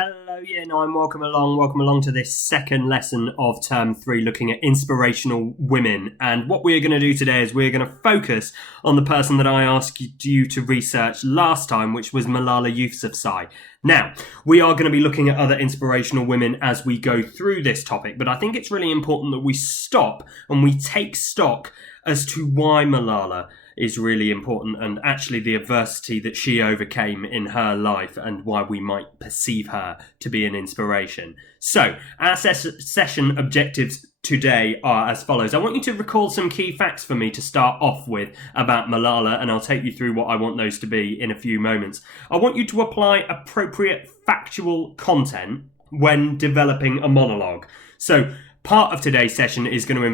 Hello, and welcome along to this second lesson of term 3, looking at inspirational women. And what we're going to do today is we're going to focus on the person that I asked you to research last time, which was Malala Yousafzai. Now, we are going to be looking at other inspirational women as we go through this topic, but I think it's really important that we stop and we take stock as to why Malala is really important, and actually the adversity that she overcame in her life and why we might perceive her to be an inspiration. So, our session objectives today are as follows. I want you to recall some key facts for me to start off with about Malala, and I'll take you through what I want those to be in a few moments. I want you to apply appropriate factual content when developing a monologue. So, part of today's session is going to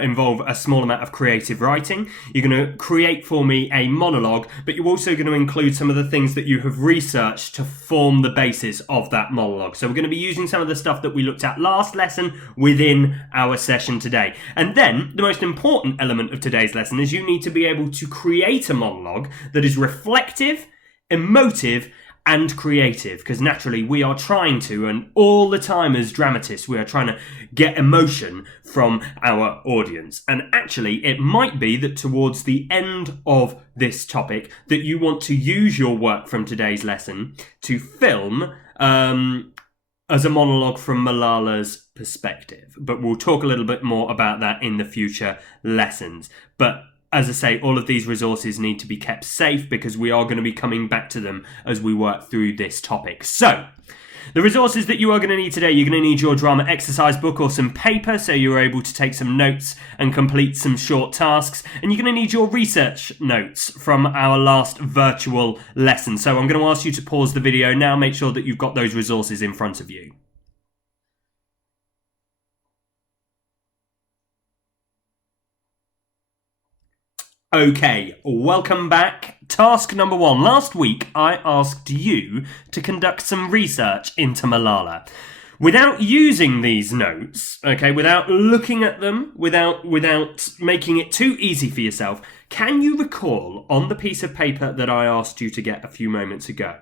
involve a small amount of creative writing. You're going to create for me a monologue, but you're also going to include some of the things that you have researched to form the basis of that monologue. So we're going to be using some of the stuff that we looked at last lesson within our session today. And then the most important element of today's lesson is you need to be able to create a monologue that is reflective, emotive, and creative, because naturally we are trying to, and all the time as dramatists, we are trying to get emotion from our audience. And actually, it might be that towards the end of this topic that you want to use your work from today's lesson to film as a monologue from Malala's perspective. But we'll talk a little bit more about that in the future lessons. But as I say, all of these resources need to be kept safe because we are going to be coming back to them as we work through this topic. So, the resources that you are going to need today, you're going to need your drama exercise book or some paper so you're able to take some notes and complete some short tasks. And you're going to need your research notes from our last virtual lesson. So I'm going to ask you to pause the video now, make sure that you've got those resources in front of you. Okay, welcome back. Task number 1. Last week, I asked you to conduct some research into Malala. Without using these notes, without looking at them, without making it too easy for yourself, can you recall on the piece of paper that I asked you to get a few moments ago,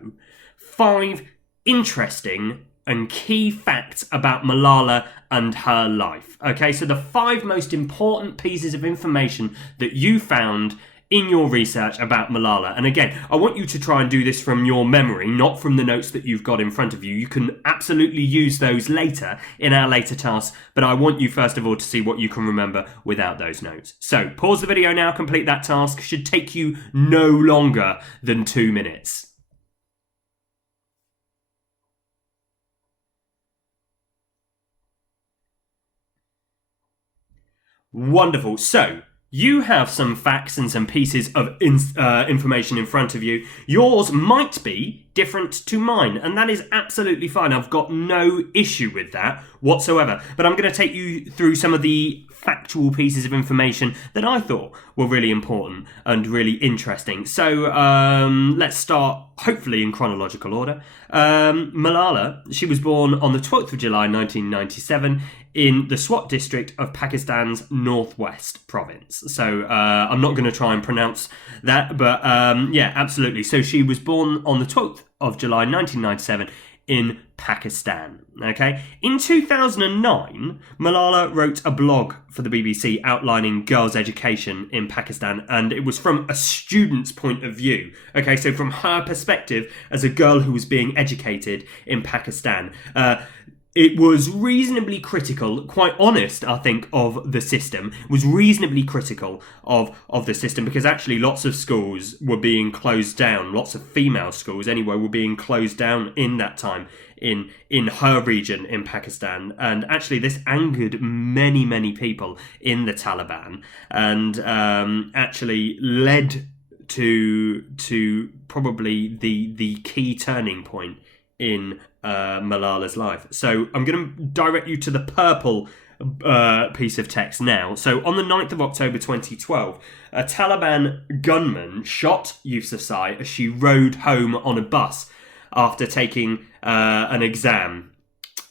5 interesting and key facts about Malala and her life? Okay, so the 5 most important pieces of information that you found in your research about Malala. And again, I want you to try and do this from your memory, not from the notes that you've got in front of you. You can absolutely use those later in our later tasks, but I want you first of all to see what you can remember without those notes. So pause the video now, complete that task. Should take you no longer than 2 minutes. Wonderful. So, you have some facts and some pieces of information in front of you. Yours might be different to mine, and that is absolutely fine. I've got no issue with that whatsoever. But I'm going to take you through some of the factual pieces of information that I thought were really important and really interesting. So let's start, hopefully in chronological order. Malala, she was born on the 12th of July 1997 in the Swat district of Pakistan's northwest province. So I'm not going to try and pronounce that, but yeah, absolutely. So she was born on the 12th of July 1997 in Pakistan. Okay. In 2009, Malala wrote a blog for the BBC outlining girls' education in Pakistan, and it was from a student's point of view. Okay, so from her perspective as a girl who was being educated in Pakistan. It was reasonably critical, quite honest, I think, of the system. It was reasonably critical of the system because actually lots of schools were being closed down. Lots of female schools, anyway, were being closed down in that time in her region in Pakistan. And actually this angered many, many people in the Taliban and actually led to probably the key turning point in Malala's life. So I'm going to direct you to the purple piece of text now. So on the 9th of October 2012, a Taliban gunman shot Yousafzai as she rode home on a bus after taking an exam.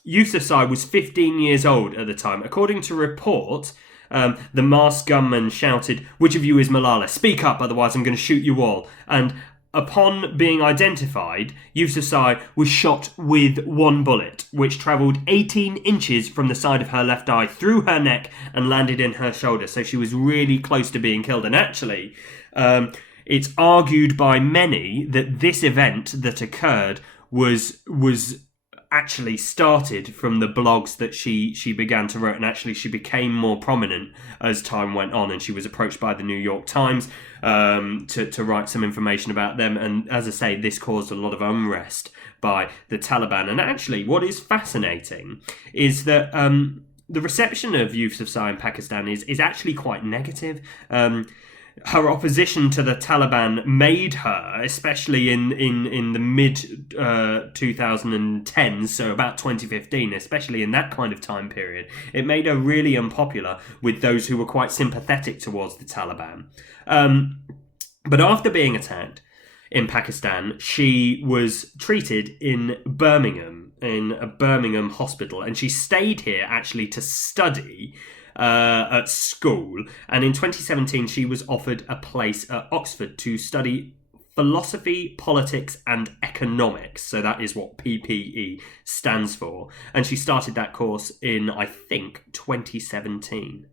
Yousafzai was 15 years old at the time. According to report, the masked gunman shouted, "Which of you is Malala? Speak up, otherwise I'm going to shoot you all." And upon being identified, Yousafzai was shot with one bullet, which travelled 18 inches from the side of her left eye through her neck and landed in her shoulder. So she was really close to being killed. And actually, it's argued by many that this event that occurred was actually started from the blogs that she began to write, and actually she became more prominent as time went on, and she was approached by the New York Times to write some information about them. And as I say, this caused a lot of unrest by the Taliban. And actually what is fascinating is that the reception of Yousafzai in Pakistan is actually quite negative. Her opposition to the Taliban made her, especially in the mid 2010s, so about 2015, especially in that kind of time period, it made her really unpopular with those who were quite sympathetic towards the Taliban. But after being attacked in Pakistan, she was treated in Birmingham, in a Birmingham hospital, and she stayed here actually to study at school, and in 2017 she was offered a place at Oxford to study philosophy, politics and economics. So that is what PPE stands for, and she started that course in, I think, 2017.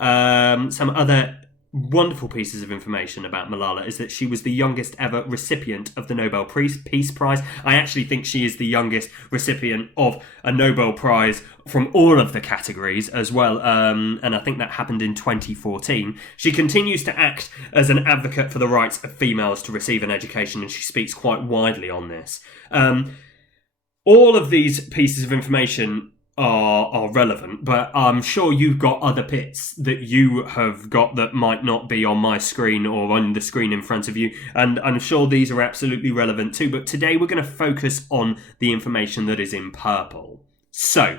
Some other wonderful pieces of information about Malala is that she was the youngest ever recipient of the Nobel Peace Prize. I actually think she is the youngest recipient of a Nobel Prize from all of the categories as well, and I think that happened in 2014. She continues to act as an advocate for the rights of females to receive an education, and she speaks quite widely on this. All of these pieces of information are relevant, but I'm sure you've got other bits that you have got that might not be on my screen or on the screen in front of you, and I'm sure these are absolutely relevant too. But today we're going to focus on the information that is in purple. So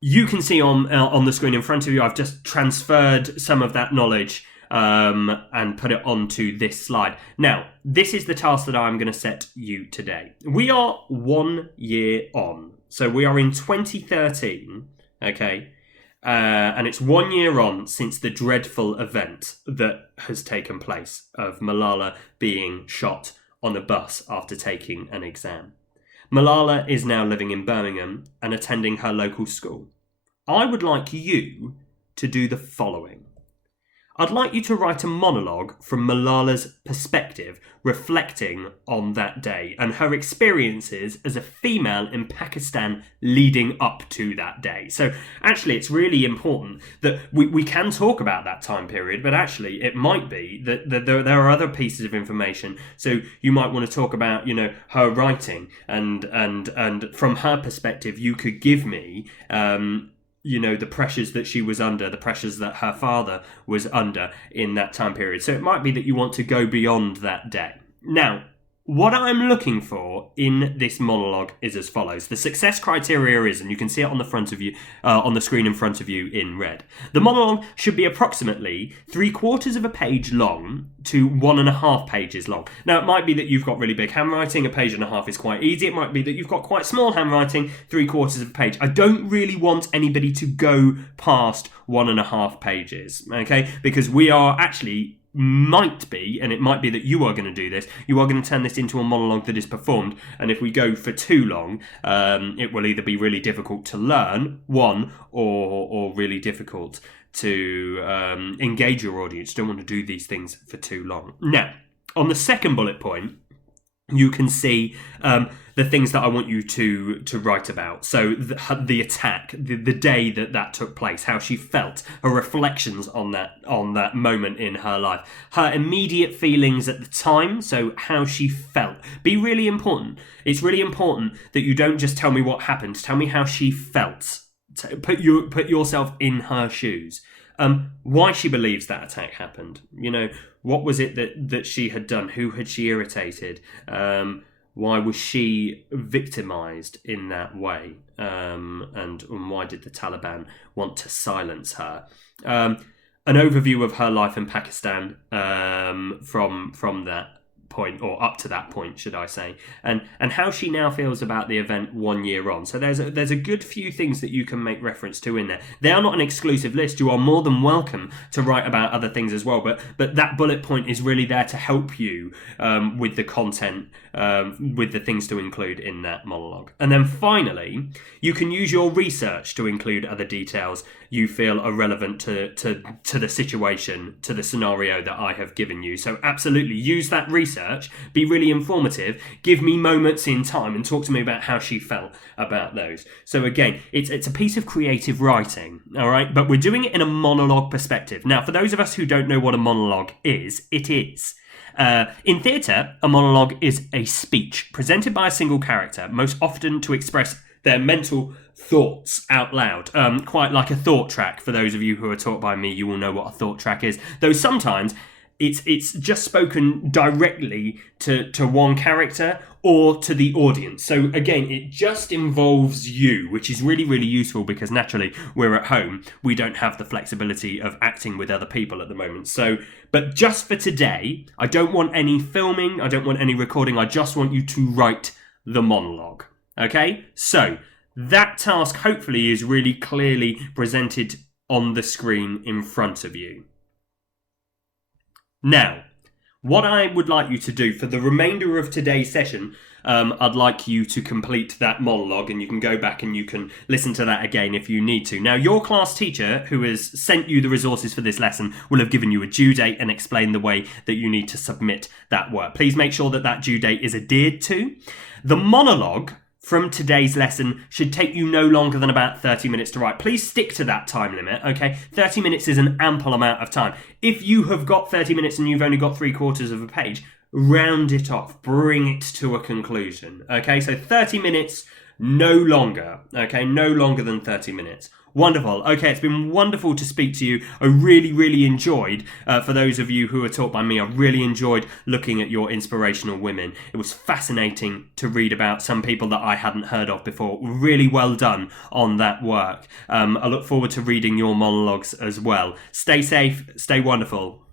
you can see on the screen in front of you, I've just transferred some of that knowledge and put it onto this slide. Now, this is the task that I'm going to set you today. We are 1 year on. So we are in 2013, okay? And it's 1 year on since the dreadful event that has taken place of Malala being shot on a bus after taking an exam. Malala is now living in Birmingham and attending her local school. I would like you to do the following. I'd like you to write a monologue from Malala's perspective, reflecting on that day and her experiences as a female in Pakistan leading up to that day. So actually, it's really important that we can talk about that time period, but actually it might be that there are other pieces of information. So you might want to talk about, her writing and from her perspective, you could give me the pressures that she was under, the pressures that her father was under in that time period. So it might be that you want to go beyond that day. Now, what I'm looking for in this monologue is as follows. The success criteria is, and you can see it on the front of you, on the screen in front of you in red. The monologue should be approximately 3/4 of a page long to 1.5 pages long. Now, it might be that you've got really big handwriting. 1.5 pages is quite easy. It might be that you've got quite small handwriting, 3/4 of a page. I don't really want anybody to go past 1.5 pages, okay? Because we are actually might be, and it might be that you are going to do this, you are going to turn this into a monologue that is performed, and if we go for too long, it will either be really difficult to learn, or really difficult to engage your audience. You don't want to do these things for too long. Now, on the second bullet point, you can see the things that I want you to write about. So the attack, the day that took place, how she felt, her reflections on that moment in her life, her immediate feelings at the time. So how she felt. Be really important. It's really important that you don't just tell me what happened. Tell me how she felt. Put yourself in her shoes. Why she believes that attack happened. What was it that she had done? Who had she irritated? Why was she victimized in that way? And why did the Taliban want to silence her? An overview of her life in Pakistan from that point, or up to that point, should I say, and how she now feels about the event 1 year on. So there's a good few things that you can make reference to in there. They are not an exclusive list. You are more than welcome to write about other things as well, but that bullet point is really there to help you with the content, with the things to include in that monologue. And then finally, you can use your research to include other details you feel are relevant to the situation, to the scenario that I have given you. So absolutely use that research, be really informative, give me moments in time and talk to me about how she felt about those. So again, it's a piece of creative writing, all right? But we're doing it in a monologue perspective. Now, for those of us who don't know what a monologue is, it is. In theatre, a monologue is a speech presented by a single character, most often to express their mental thoughts out loud. Quite like a thought track. For those of you who are taught by me, you will know what a thought track is. Though sometimes it's just spoken directly to one character or to the audience. So again, it just involves you, which is really, really useful because naturally we're at home. We don't have the flexibility of acting with other people at the moment. So, but just for today, I don't want any filming. I don't want any recording. I just want you to write the monologue. Okay? So that task hopefully is really clearly presented on the screen in front of you. Now, what I would like you to do for the remainder of today's session, I'd like you to complete that monologue, and you can go back and you can listen to that again if you need to. Now, your class teacher who has sent you the resources for this lesson will have given you a due date and explained the way that you need to submit that work. Please make sure that that due date is adhered to. The monologue from today's lesson should take you no longer than about 30 minutes to write. Please stick to that time limit, okay? 30 minutes is an ample amount of time. If you have got 30 minutes and you've only got 3/4 of a page, round it off, bring it to a conclusion, okay? So 30 minutes, no longer, okay? No longer than 30 minutes. Wonderful. Okay, it's been wonderful to speak to you. I really, really enjoyed, for those of you who are taught by me, I really enjoyed looking at your inspirational women. It was fascinating to read about some people that I hadn't heard of before. Really well done on that work. I look forward to reading your monologues as well. Stay safe, stay wonderful.